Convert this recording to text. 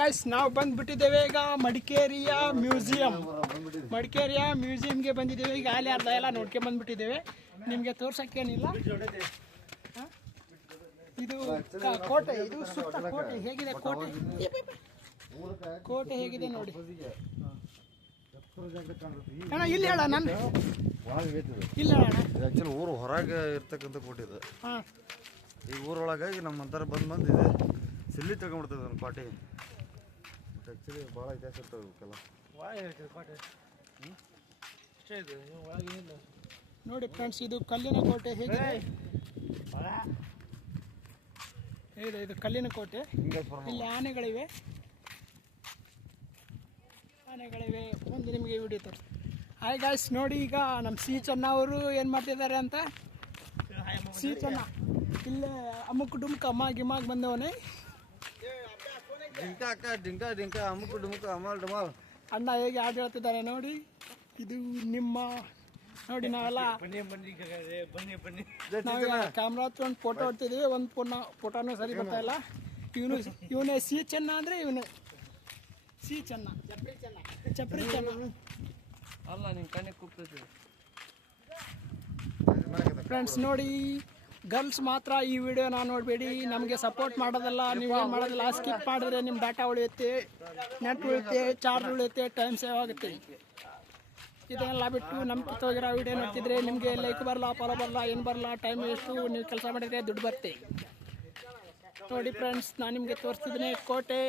Guys ನಾವು ಬಂದ್ಬಿಟ್ಟಿದ್ದೇವೆ ಈಗ ಮಡಿಕೇರಿಯ ಮ್ಯೂಸಿಯಂಗೆ ಬಂದಿದ್ದೇವೆ. ಈಗ ಅಲ್ಲಿ ಅರ್ಧ ಎಲ್ಲ ನೋಡ್ಕೊಂಡು ಬಂದ್ಬಿಟ್ಟಿದ್ದೇವೆ. ನಿಮಗೆ ತೋರ್ಸಕ್ಕೇನಿಲ್ಲ. ಇದು ಕೋಟೆ, ಇದು ಸುತ್ತ ಕೋಟೆ ಹೇಗಿದೆ, ಕೋಟೆ ಹೇಗಿದೆ ನೋಡಿ ಅಣ್ಣ. ಇಲ್ಲಿ ಹೇಳ ನಾನು ಇಲ್ಲಿ ಹೇಳೋಣ. ಆ್ಯಕ್ಚುಲಿ ಊರು ಹೊರಗೆ ಇರ್ತಕ್ಕಂಥ ಕೋಟೆ ಇದು. ಈ ಊರೊಳಗೆ ನಮ್ಮಂತರ ಬಂದಿದೆ ಸಿಲ್ಲಿ ತಗೊಂಡ್ಬಿಡ್ತದೆ ಒಂದು ಕೋಟೆ. ಆ್ಯಕ್ಚುಲಿ ಭಾಳ ಇತಿಹಾಸ ಇರ್ತವೆ ಇವಕ್ಕೆಲ್ಲ. ನೋಡಿ ಫ್ರೆಂಡ್ಸ್, ಇದು ಕಲ್ಲಿನ ಕೋಟೆ ಹೇಗಿದೆ. ಇದು ಕಲ್ಲಿನ ಕೋಟೆ. ಇಲ್ಲಿ ಆನೆಗಳಿವೆ. ಒಂದು ನಿಮಗೆ ವಿಡಿಯೋ ತೋರಿಸಿ. ಹಾಯ್ ಗಾಯ್ಸ್, ನೋಡಿ ಈಗ ನಮ್ಮ ಸಿ ಚೆನ್ನ ಅವರು ಏನು ಮಾಡ್ತಿದ್ದಾರೆ ಅಂತ. ಸಿ ಚೆನ್ನ ಇಲ್ಲೇ ಅಮ್ಮುಕ್ ಡುಮ್ಕ ಅಮ್ಮಾಗಿ ಬಂದವನೇ. ಅಣ್ಣ ಹೇಗೆ ಹಾಡು ಹೇಳ್ತಿದ್ದಾರೆ ನೋಡಿ. ಇದು ನಿಮ್ಮ ನೋಡಿ, ನಾವೆಲ್ಲ ಕ್ಯಾಮ್ರಾ ಹತ್ಕೊಂಡು ಫೋಟೋ ಹೊಡ್ತಿದ್ದೀವಿ. ಒಂದು ಫೋಟೋನೂ ಸರಿ ಬರ್ತಾ ಇಲ್ಲ. ಇವನೇ ಸಿ ಚೆನ್ನ ಅಂದರೆ ಇವನೇ ಸಿ ಚೆನ್ನ, ಚಪ್ರಿ ಚೆನ್ನ ಅಲ್ಲ. ನಿಮ್ಮ ಕಣ್ಣೆ ಕೂಗ್ತೈತಿ ಫ್ರೆಂಡ್ಸ್. ನೋಡಿ, ಗರ್ಲ್ಸ್ ಮಾತ್ರ ಈ ವಿಡಿಯೋನ ನೋಡಬೇಡಿ. ನಮಗೆ ಸಪೋರ್ಟ್ ಮಾಡೋದಲ್ಲ, ನೀವೇನು ಮಾಡೋದಿಲ್ಲ. ಸ್ಕಿಪ್ ಮಾಡಿದ್ರೆ ನಿಮ್ಮ ಡಾಟಾ ಉಳಿಯುತ್ತೆ, ನೆಟ್ ಉಳಿಯುತ್ತೆ, ಚಾರ್ಜ್ ಉಳಿಯುತ್ತೆ, ಟೈಮ್ ಸೇವ್ ಆಗುತ್ತೆ. ಇದನ್ನೆಲ್ಲ ಬಿಟ್ಟು ನಮ್ಮ ಕಿತ್ತೋಗಿರೋ ವಿಡಿಯೋ ನೋಡ್ತಿದ್ರೆ ನಿಮಗೆ ಲೈಕ್ ಬರಲ್ಲ, ಫಾಲೋ ಬರಲ್ಲ, ಏನು ಬರಲ್ಲ. ಟೈಮ್ ಎಷ್ಟು, ನೀವು ಕೆಲಸ ಮಾಡಿದ್ರೆ ದುಡ್ಡು ಬರುತ್ತೆ. ನೋಡಿ ಫ್ರೆಂಡ್ಸ್, ನಾನು ನಿಮಗೆ ತೋರಿಸ್ತಿದ್ದೀನಿ ಕೋಟೆ.